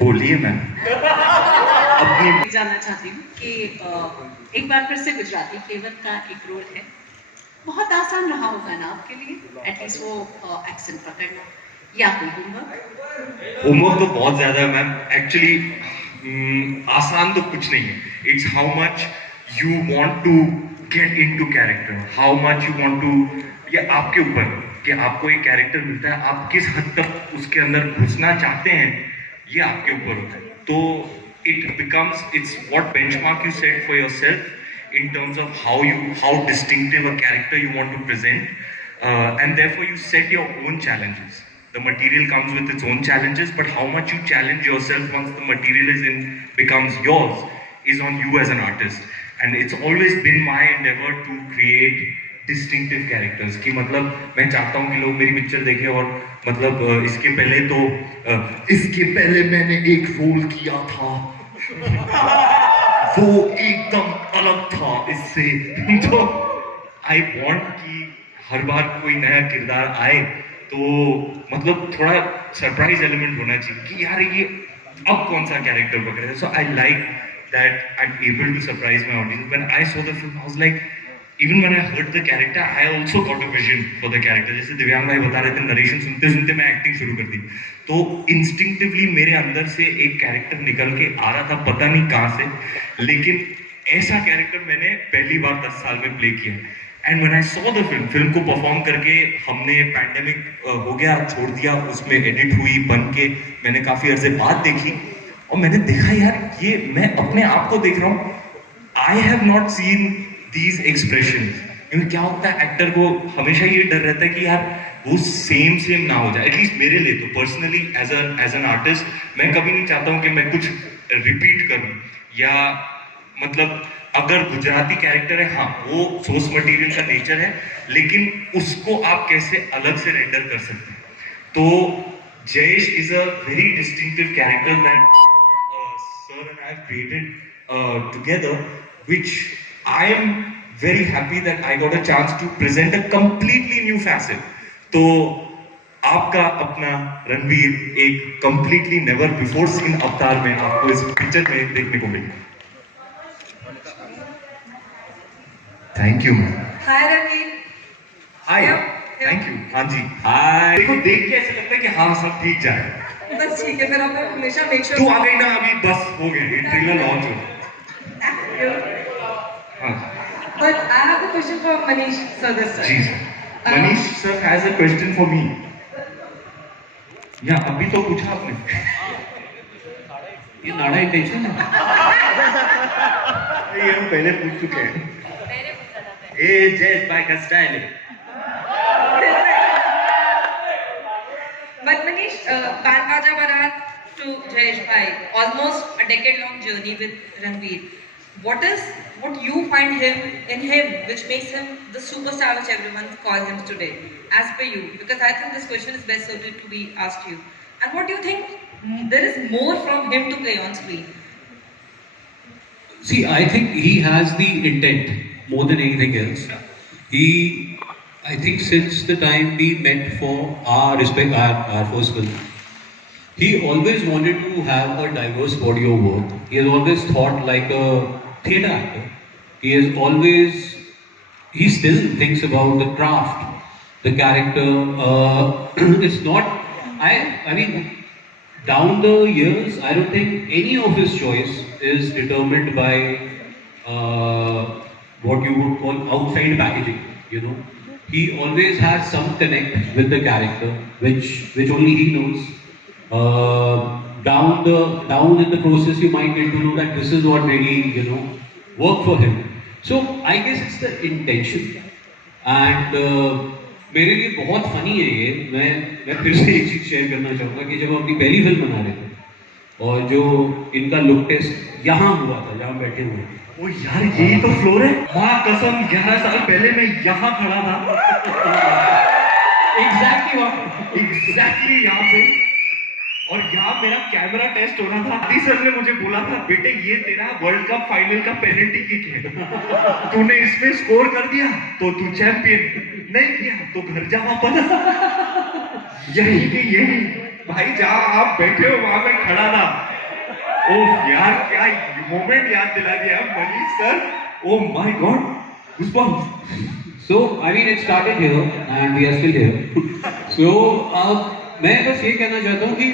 बोलिए मैम। अपनी जानना चाहती हूँ कि एक बार फिर से गुजराती फ्लेवर का एक रोल है, बहुत आसान रहा होगा ना आपके लिए, एटलीस्ट वो एक्सेंट पकड़ना, या कोई होमवर्क? होमवर्क तो बहुत ज्यादा है मैम। एक्चुअली आसान तो कुछ नहीं है। It's how much you want to get into character, how much you want to, ये आपके ऊपर कि आपको एक कैरेक्टर मिलता है, आप किस हद तक उसके अंदर घुसना चाहते हैं, ये आपके ऊपर होता है। तो it becomes, it's what benchmark you set for yourself in terms of how distinctive a character you want to present, and therefore you set your own challenges. The material comes with its own challenges, but how much you challenge yourself once the material becomes yours is on you as an artist. And it's always been my endeavor to create distinctive characters की, मतलब मैं चाहता हूँ कि लोग मेरी पिक्चर देखें और मतलब इसके पहले मैंने एक रोल किया था वो एकदम अलग था इससे। तो आई वांट कि हर बार कोई नया किरदार आए तो मतलब थोड़ा सरप्राइज एलिमेंट होना चाहिए कि यार ये अब कौन सा कैरेक्टर पकड़े। So I like that I am able to surprise my audience. When I saw the film I was like, even when I heard the character, I also got a vision for the character. जैसे दिव्यांग भाई बता रहे थे, नरेशन सुनते सुनते मैं एक्टिंग शुरू कर दी, तो इंस्टिंक्टिवली मेरे अंदर से एक कैरेक्टर निकल के आ रहा था, पता नहीं कहाँ से, लेकिन ऐसा कैरेक्टर मैंने पहली बार 10 साल में प्ले किया। And when I saw the film को परफॉर्म करके, हमने पैंडेमिक हो गया छोड़ दिया, उसमें एडिट हुई बन के, मैंने काफी अर्से बाद देखी और मैंने देखा यार ये मैं अपने आप को देख रहा हूँ। I have not seen these expressions। क्योंकि क्या होता है, एक्टर को हमेशा ये डर रहता है कि यार वो सेम ना हो जाए। एटलीस्ट मेरे लिए तो पर्सनली एज एन आर्टिस्ट मैं कभी नहीं चाहता हूँ कि मैं कुछ रिपीट करूँ, या मतलब अगर गुजराती कैरेक्टर है, हाँ वो सोर्स मटेरियल का नेचर है, लेकिन उसको आप कैसे अलग से रेंडर कर सकते हैं। तो Jayesh is a very distinctive character that sir and I have created together, which I am very happy that I got a chance to present a completely new facet. तो आपका अपना रणवीर एक completely never before seen अवतार में आपको इस पिक्चर में देखने को मिलेगा। Thank you man। Hi Ranveer. Hi। Thank you। हाँ जी। Hi। देखो देख के ऐसे लगता है कि हाँ सब ठीक जा रहा है। बस ठीक है, फिर आप हमेशा मेक श्योर तू आ गई ना, अभी बस हो गया, ट्रेलर लॉन्च हो। But I have a question for Manish sir this time. जी sir। Manish sir has a question for me। या अभी तो पूछा आपने। ये नाड़ा इंटेंशन है। ये हम पहले पूछ चुके हैं। ए जयेश भाई का स्टाइल है। But Manish, Band Baja Barat to Jayesh Bhai, almost a decade-long journey with Ranveer. What you find in him which makes him the superstar which everyone calls him today, as per you? Because I think this question is best suited to be asked you. And what do you think there is more from him to play on screen? See, I think he has the intent more than anything else. I think since the time we met for our first film, he always wanted to have a diverse body of work. He has always thought like a theatre actor. He still thinks about the craft, the character. It's not, I mean, down the years, I don't think any of his choice is determined by what you would call outside packaging, you know. He always has some connect with the character, which only he knows. Down in the process, you might get to know that this is what really, you know, work for him. So I guess it's the intention. And मेरे लिए बहुत फनी है ये। मैं फिर से एक चीज़ शेयर करना चाहूँगा कि जब हम अपनी पहली फिल्म बना रहे थे और जो इनका लुक टेस्ट यहाँ हुआ था, जहाँ बैठे हुए थे, ओ यार यही तो फ्लोर है। माँ कसम 11 साल पहले मैं यहाँ खड़ा था। एग्जैक्टली यहाँ पे। और यहाँ मेरा कैमरा टेस्ट होना था। आदि सर ने मुझे बोला था, बेटे ये तेरा वर्ल्ड कप फाइनल का पेनल्टी किक है, तूने इसमें स्कोर कर दिया तो तू चैंपियन, नहीं किया तो घर जा वापस। यही कि यही भाई, जहाँ आप बैठे हो वहां मैं खड़ा था। ओह यार, क्या मोमेंट याद दिला दिया Manish sir. Oh my God, goosebumps. So, I mean, it started here and we are still here. So, मैं बस ये कहना चाहता हूँ कि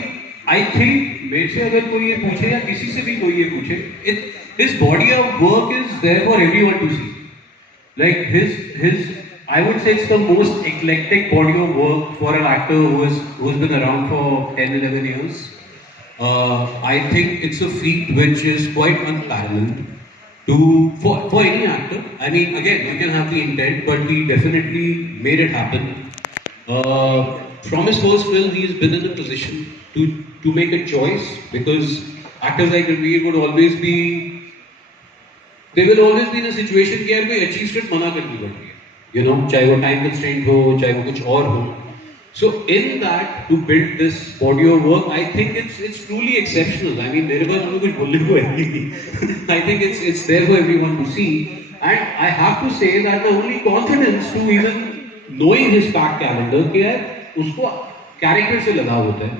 I think मेरे से अगर कोई ये पूछे या किसी से भी कोई ये पूछे, his body of work is there for everyone to see. Like I would say it's the most eclectic body of work for an actor who's been around for 10, 11 years. I think it's a feat which is quite unparalleled for any actor. I mean, again, you can have the intent, but he definitely made it happen. From his first film, he's been in a position to make a choice, because actors like Ranveer would always be, they will always be in a situation कि यार कोई achieve it मना करनी पड़ती है, you know, चाहे वो time constraint हो, चाहे वो कुछ और हो. So in that, to build this body of work, I think it's truly exceptional. I mean, मेरे पास कुछ बोलने को है नहीं. I think it's there for everyone to see, and I have to say that the only confidence to even knowing his back calendar कि यार उसको कैरेक्टर से लगाव होता है.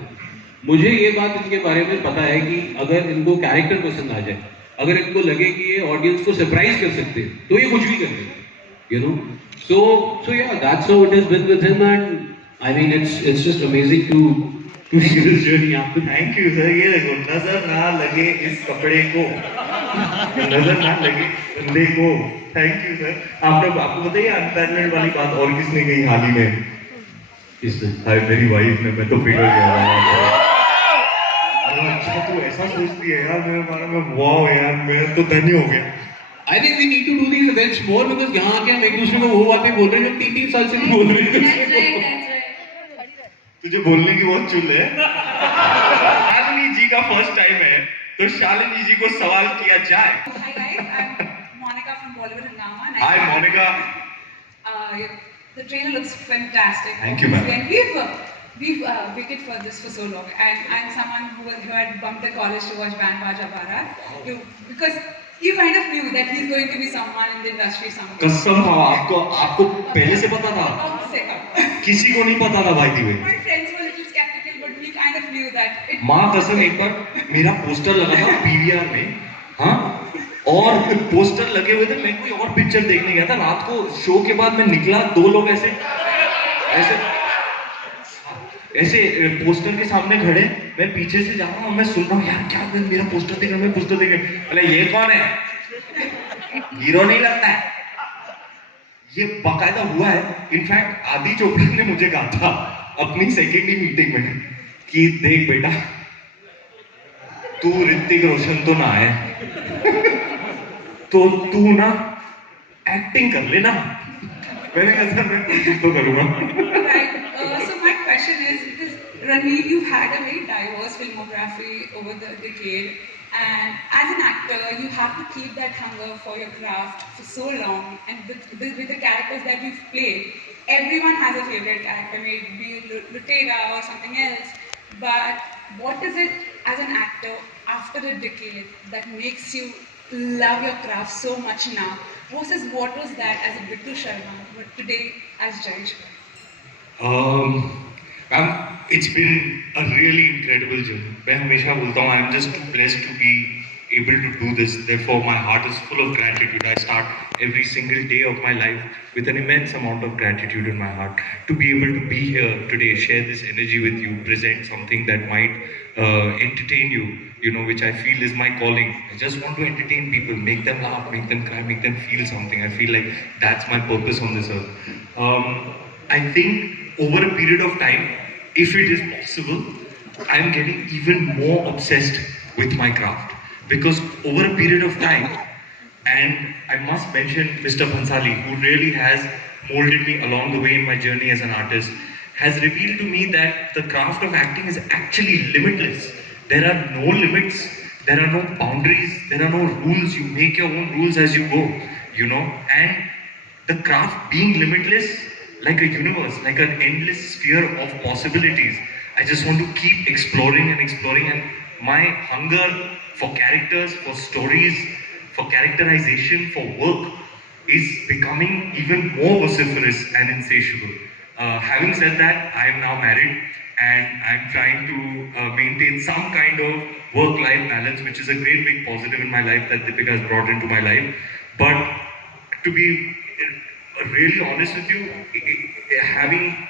मुझे ये बात इनके बारे में पता है कि अगर इनको कैरेक्टर पसंद आ जाए, अगर इनको लगे कि ये ऑडियंस को सरप्राइज कर सकते हैं, तो ये कुछ भी कर सकते हैं, you know. So yeah, that's how it has been with him, and I mean, it's just amazing to see this journey happen. Thank you sir. ये देखो, नजर ना लगे इस कपड़े को, नजर ना लगे बंदे को। Thank you sir. आपको बताइए अनपैरल्ड वाली बात और किसने कही हाल ही में? इससे मेरी वाइफ ने। मैं तो पिघल गया। अच्छा, तू ऐसा सोचती है यार मेरे बारे में? वाह यार, मैं तो धन्य हो गया। I think we need to do these events more, because यहाँ आके हम एक दूसरे को वो बातें बोल रहे हैं जो 3 साल से नहीं बोल रहे हैं। That's right. तुझे बोलने की बहुत चुल है। शालिनी जी का फर्स्ट टाइम है, तो शालिनी जी को सवाल किया जाए। Hi guys, I'm Monica from Bollywood Hungama. And hi Monika. The trailer looks fantastic. Thank you, ma'am. And we've waited for this for so long, and I'm someone who had bumped the college to watch Band Baja Barat, because you kind of knew that he's going to be someone in the industry someday. कसम है, आपको पहले से पता था? किसी को नहीं पता था भाई दिवे। My friends were a little skeptical, but we kind of knew that. माँ कसम, एक बार मेरा पोस्टर लगा था पीवीआर में, हाँ, और पोस्टर लगे हुए थे। मैं कोई और पिक्चर देखने गया था रात को। शो के बाद मैं निकला, 2 लोग ऐसे पोस्टर के सामने खड़े। मैं पीछे से जा रहा हूँ, मैं सुन रहा हूँ यार क्या मेरा पोस्टर देख रहा है, मैं पोस्टर देख रहा हूँ। अरे ये कौन है? हीरो नहीं लगता है। ये बाकायदा हुआ है। इनफैक्ट आदि चोपड़ा ने मुझे कहा था अपनी सेकेंडरी मीटिंग में कि देख बेटा, तू ऋतिक रोशन तो ना है, तो तू ना एक्टिंग कर लेना। मैंने कहा सर मैं कोशिश तो करूंगा। Right. So my question is, because Ranveer, you've had a very diverse filmography over the decade, and as an actor, you have to keep that hunger for your craft for so long, and with the characters that you've played, everyone has a favorite character, maybe Lutera or something else. But what is it as an actor after a decade that makes you love your craft so much now, versus what was that as a Bittu Sharma, but today as Jayesh? It's been a really incredible journey. मैं हमेशा बोलता हूँ, I'm just too blessed to be able to do this. Therefore, my heart is full of gratitude. I start every single day of my life with an immense amount of gratitude in my heart. To be able to be here today, share this energy with you, present something that might entertain you, you know, which I feel is my calling. I just want to entertain people, make them laugh, make them cry, make them feel something. I feel like that's my purpose on this earth. I think over a period of time, if it is possible, I am getting even more obsessed with my craft. Because over a period of time, and I must mention Mr. Bhansali, who really has molded me along the way in my journey as an artist, has revealed to me that the craft of acting is actually limitless. There are no limits, there are no boundaries, there are no rules. You make your own rules as you go, you know. And the craft being limitless, like a universe, like an endless sphere of possibilities, I just want to keep exploring and exploring, and my hunger for characters, for stories, for characterization, for work is becoming even more vociferous and insatiable. Having said that, I am now married and I'm trying to maintain some kind of work-life balance, which is a great big positive in my life that Deepika has brought into my life. But to be really honest with you, having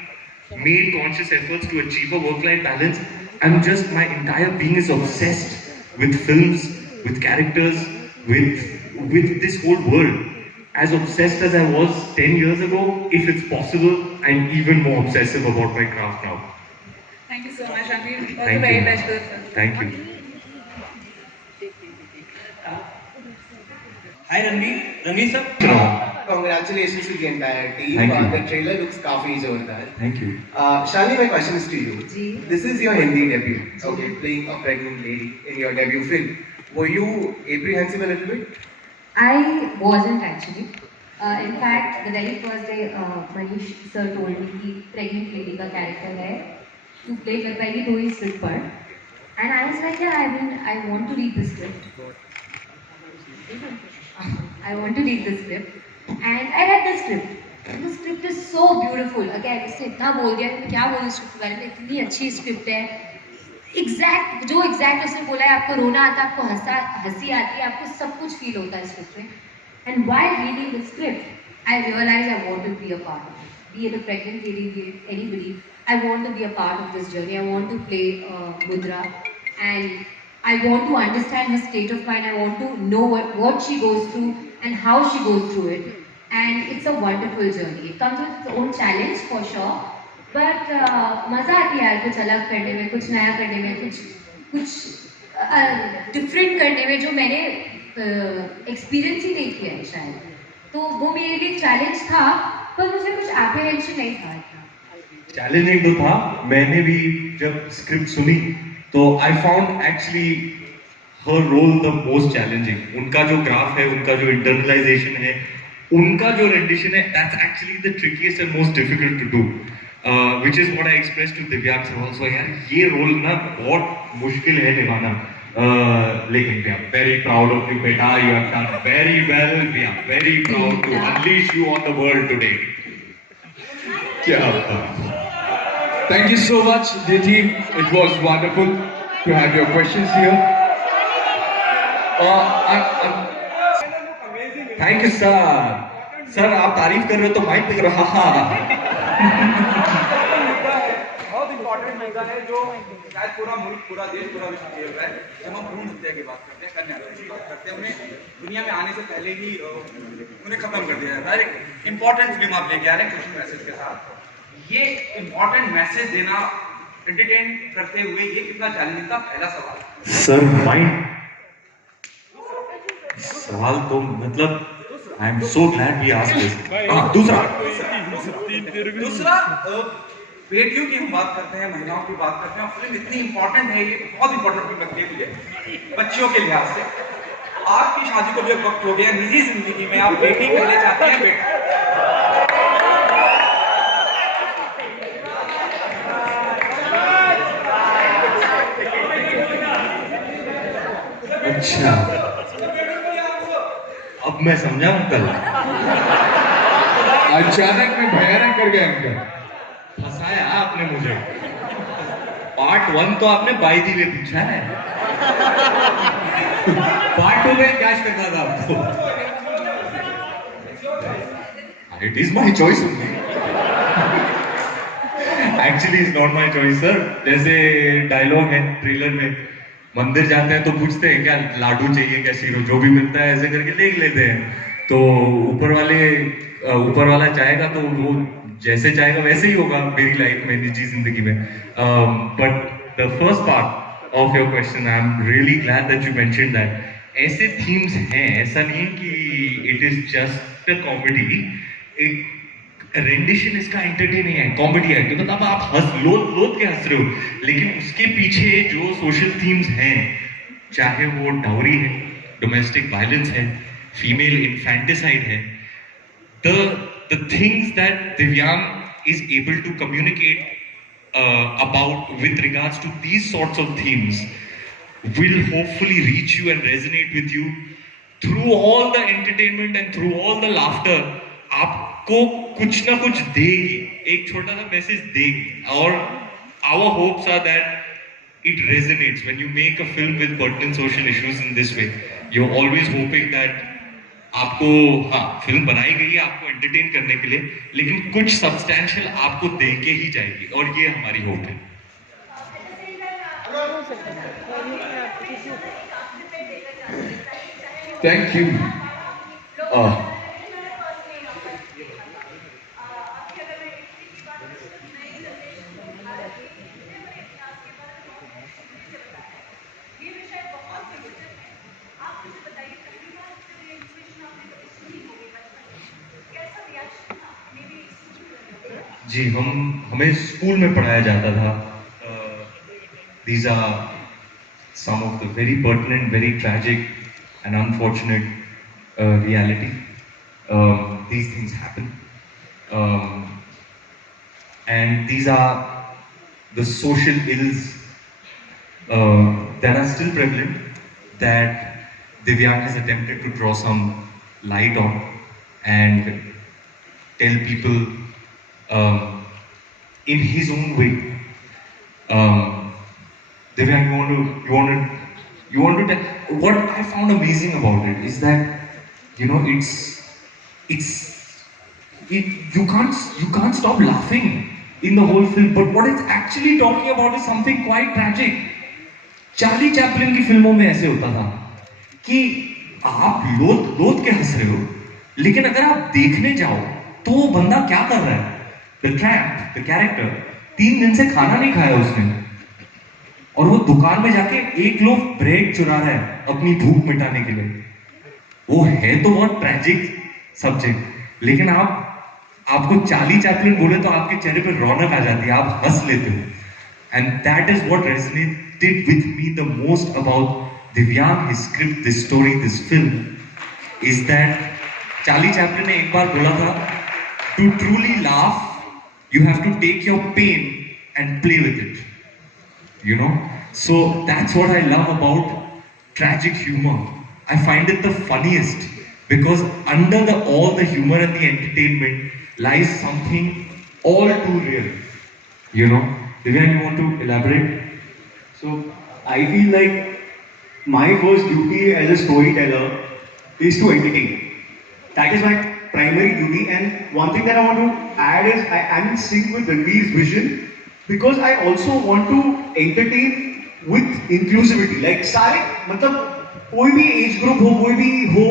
made conscious efforts to achieve a work-life balance, my entire being is obsessed with films, with characters, with this whole world. As obsessed as I was 10 years ago, if it's possible, I'm even more obsessive about my craft now. Thank you so much, Ranveer. All the Thank very you. best for the film. Thank you. Hi Ranveer. Ranveer sir. Congratulations to the entire team. Thank you. The trailer looks काफी जोरदार. Thank you. Shani, my question is to you. Ji. This is your Hindi debut. Okay, playing a pregnant lady in your debut film. Were you apprehensive a little bit? I wasn't actually. In fact, the very first day, Manish sir told me कि pregnant lady का character है, to play कर पाएगी तो ही script पढ़. And I was like, yeah, I mean, I want to read the script. I want to read the script. And I read the script. And the script is so beautiful. Again, इसने इतना बोल दिया कि क्या बोलूँ script के बारे में, इतनी अच्छी script है. जो एग्जैक्ट उसने बोला है, आपको रोना आता है, आपको हंसी आती है, आपको सब कुछ फील होता है स्क्रिप्ट में. And while reading the script I realise I want to be a part of it. Be it a pregnant lady, be it anybody, I want to be a part of this journey. I want to play Mudra and I want to understand her state of mind. I want to know what she goes through and how she goes through it. And it's a wonderful journey. It comes with its own challenge for sure. But मज़ा आती है यार कुछ अलग करने में, कुछ नया करने में, कुछ डिफरेंट करने में जो मैंने एक्सपीरियंस ही नहीं किया है शायद. तो वो मेरे लिए चैलेंज था, पर मुझे कुछ एप्रीहेंशन नहीं था इतना. चैलेंजिंग तो था. मैंने भी जब स्क्रिप्ट सुनी तो I found actually her role the most challenging. उनका जो ग्राफ है, उनका जो इंटरनलाइजेशन है, उनका जो रेंडिशन है, that's actually the trickiest and most difficult to do, which is what I express to Divyang sir also. यार ये रोल ना बहुत मुश्किल है निभाना, लेकिन we are very proud of you बेटा. You have done very well. We are very proud to unleash you on the world today. क्या बात. Thank you so much, dear team. It was wonderful to have your questions here. Thank you sir. Sir आप तारीफ कर रहे हो तो माइक पे करो. हाँ हाँ. बहुत इम्पोर्टेंट मुद्दा है जो शायद पूरा मुल्क, पूरा देश, पूरा विश्व खेल रहा है. जब हम भ्रूण हत्या की बात करते हैं, कन्या हत्या की बात करते हैं, उन्हें दुनिया में आने से पहले ही उन्हें खत्म कर दिया जाता है. एक इम्पोर्टेंट फिल्म आप लेके आ रहे हैं खुशी मैसेज के साथ. ये इम्पोर्टेंट मैसेज देना, एंटरटेन करते हुए, ये कितना चैलेंजिंग था? पहला सवाल. सर माइंड सवाल तो मतलब I am so glad we asked this. दूसरा बेटियों की हम बात करते हैं, महिलाओं की बात करते हैं, और फिल्म इतनी इंपॉर्टेंट है, ये बहुत इंपॉर्टेंट फिल्म लगती है मुझे बच्चियों के लिहाज से. आपकी शादी को भी अब वक्त हो गया, निजी जिंदगी में आप बेटी कहने चाहते हैं बेटा. अच्छा, अब मैं समझा अंकल. अचानक में भयानक कर गया अंकल. फंसाया आपने मुझे. पार्ट 1 तो आपने बाय द वे पूछा है, पार्ट 2 में कैश करना था आपको. It is my choice only. Actually is not my choice sir. जैसे डायलॉग है ट्रेलर में, मंदिर जाते हैं तो पूछते हैं क्या लाडू चाहिए, क्या सीरो, जो भी मिलता है ऐसे करके ले लेते हैं. तो ऊपर वाला चाहेगा तो वो जैसे चाहेगा वैसे ही होगा मेरी लाइफ में, निजी जिंदगी में. But the first part of your question, I am really glad that you mentioned that. ऐसे थीम्स हैं, ऐसा नहीं कि it is just a comedy. एक रेंडिशन इसका एंटरटेनिंग है, कॉमेडी है, मतलब आप लोद के हंस रहे हो, लेकिन उसके पीछे जो सोशल थीम्स हैं, चाहे वो डाउरी है, डोमेस्टिक वायलेंस है, फीमेल इन्फेंटिसाइड है, the things that Divyang is able to communicate about with regards to these sorts of themes will hopefully reach you and resonate with you through all the entertainment and through all the laughter. आपको कुछ ना कुछ देगी, एक छोटा सा मैसेज देगी. और our hopes are that it resonates when you make a film with pertinent social issues in this way. You're always hoping that आपको, हाँ, फिल्म बनाई गई है आपको एंटरटेन करने के लिए, लेकिन कुछ सब्सटैंशियल आपको दे के ही जाएगी, और ये हमारी होप है. Thank you. जी, हमें स्कूल में पढ़ाया जाता था. These are some of the very pertinent, very tragic and unfortunate reality. These things happen, and these are the social ills that are still prevalent, that Divyang has attempted to draw some light on and tell people in his own way. Divyang, you want to tell. What I found amazing about it is that, you know, you can't stop laughing in the whole film. But what it's actually talking about is something quite tragic. Charlie Chaplin की फिल्मों में ऐसे होता था कि आप लोट के हंस रहे हो, लेकिन अगर आप देखने जाओ तो वो बंदा क्या कर रहा है. द ट्रैप, द कैरेक्टर 3 दिन से खाना नहीं खाया उसने, और वो दुकान में जाके 1 लोफ ब्रेड चुरा रहा है अपनी भूख मिटाने के लिए. वो है तो बहुत ट्रैजिक सब्जेक्ट, लेकिन आपको चार्ली चैपलिन बोले तो आपके चेहरे पे रौनक आ जाती है, आप हंस लेते हो. And that is what resonated with me the most about Divyang, his script, this story, this film, is that Charlie Chaplin ने एक बार बोला था, to truly laugh you have to take your pain and play with it, you know. So that's what I love about tragic humor. I find it the funniest because under all the humor and the entertainment lies something all too real, you know. Divyang, you want to elaborate? So I feel like my first duty as a storyteller is to entertain. That is my primary duty, and one thing that I want to add is I am in sync with Ranveer's vision because I also want to entertain with inclusivity. Like सारे मतलब कोई भी age group हो, कोई भी हो,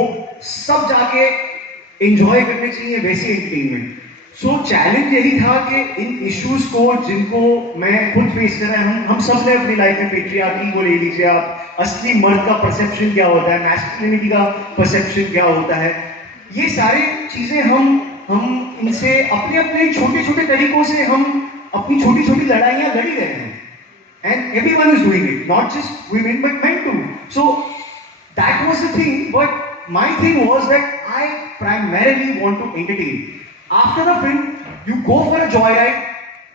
सब जाके enjoy करने चाहिए वैसी entertainment. So चैलेंज यही था कि इन इश्यूज को जिनको मैं खुद फेस कर रहा हूँ, हम सब ने अपनी लाइफ में पेट्रियार्की को ले लीजिए आप, असली मर्द का परसेप्शन क्या होता है, मैस्कुलिनिटी का परसेप्शन क्या होता है, ये सारी चीजें हम इनसे अपने अपने छोटे छोटे तरीकों से हम अपनी छोटी छोटी लड़ाइयां लड़ी रहे हैं. And everyone is doing it, not just women but men too. So that was the thing, but my thing was that I primarily want to entertain. After the film you go for a joy ride,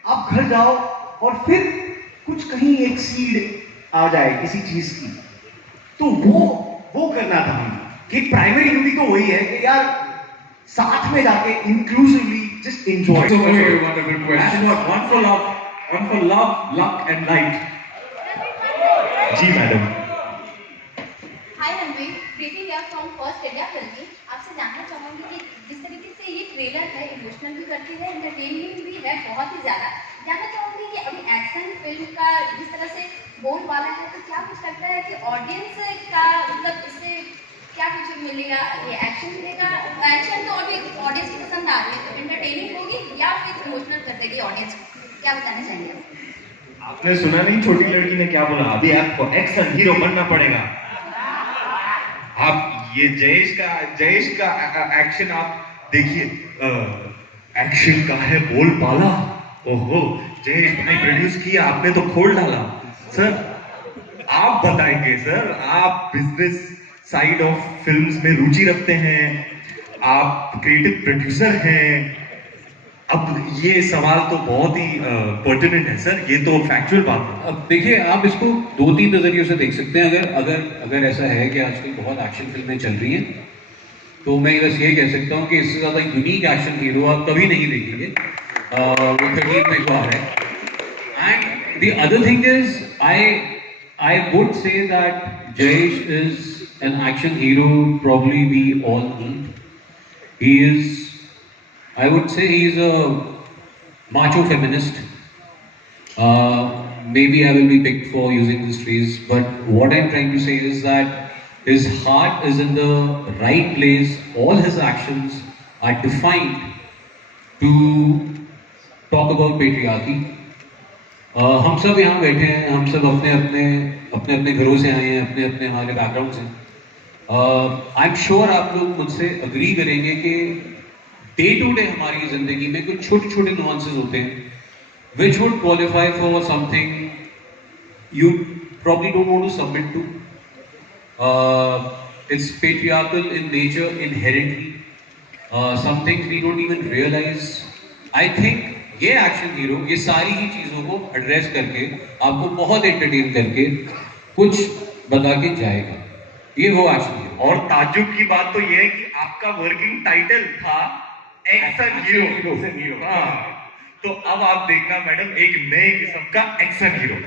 आप घर जाओ और फिर कुछ कहीं एक सीड आ जाए किसी चीज की, तो वो करना था हमें कि प्राइमरी ड्यूटी तो वही है कि यार साथ में जाके inclusively just enjoy. So very wonderful question. That's what, one for love, luck and light. जी मैडम. हाय रणवीर, प्रीति या फ्रॉम फर्स्ट इंडिया फिल्मी. आपसे जानना चाहूंगी कि जिस तरीके से ये ट्रेलर है, इमोशनल भी करती है, एंटरटेनिंग भी है बहुत ही ज्यादा. जानना चाहूंगी कि अभी एक्शन फिल्म का जिस तरह से बोलबाला है, तो क्या कुछ लगता है कि ऑडियंस का मतलब इससे क्या कुछ मिलेगा, ये एक्शन मिलेगा, एक्शन तो अभी ऑडियंस को पसंद आ रही है, तो एंटरटेनिंग होगी या फिर इमोशनल कर देगी ऑडियंस को, क्या बताना चाहेंगे? आपने सुना नहीं छोटी लड़की ने क्या बोला, अभी आपको एक्शन हीरो बनना पड़ेगा. आप ये जयेश का एक्शन आप देखिए, एक्शन का है बोलबाला. ओहो, जयेश भाई प्रोड्यूस किया, आपने तो खोल डाला. सर आप बताएंगे, सर आप बिजनेस साइड ऑफ फिल्म्स में रुचि रखते हैं, आप क्रिएटिव प्रोड्यूसर हैं, अब ये सवाल तो बहुत ही पर्टिनेंट है सर, ये तो फैक्चुअल बात है। अब देखिए, आप इसको दो तीन नजरियों से देख सकते हैं। अगर अगर अगर ऐसा है कि आजकल बहुत एक्शन फिल्में चल रही हैं, तो मैं बस ये कह सकता हूँ कि इससे ज़्यादा यूनिक एक्शन हीरो आप कभी नहीं देखेंगे। वो 13 में को आ रहा है। And the other thing is, I would say that Jayesh is an action hero probably we all need. He is, I would say he is a macho feminist. Maybe I will be picked for using this phrase, but what I'm trying to say is that his heart is in the right place. All his actions are defined to talk about patriarchy. हम सब यहाँ बैठे हैं, हम सब अपने अपने घरों से आए हैं, अपने अपने हमारे बैकग्राउंड से। आई एम श्योर आप लोग मुझसे अग्री करेंगे कि डे टू डे हमारी जिंदगी में कुछ छोटे छोटे नुआंसेस होते हैं which would qualify for something you probably don't want to submit to. It's patriarchal in nature inherently. Some things we don't even realize. I think ये एक्शन हीरो ये सारी ही चीज़ों को एड्रेस करके आपको बहुत एंटरटेन करके कुछ बता के जाएगा। ये वो एक्शन हीरो। और ताज्जुब की बात तो ये है कि आपका वर्किंग टाइटल था एक्शन हीरो। हाँ, तो अब आप देखना मैडम एक नए किस्म का एक्शन हीरो।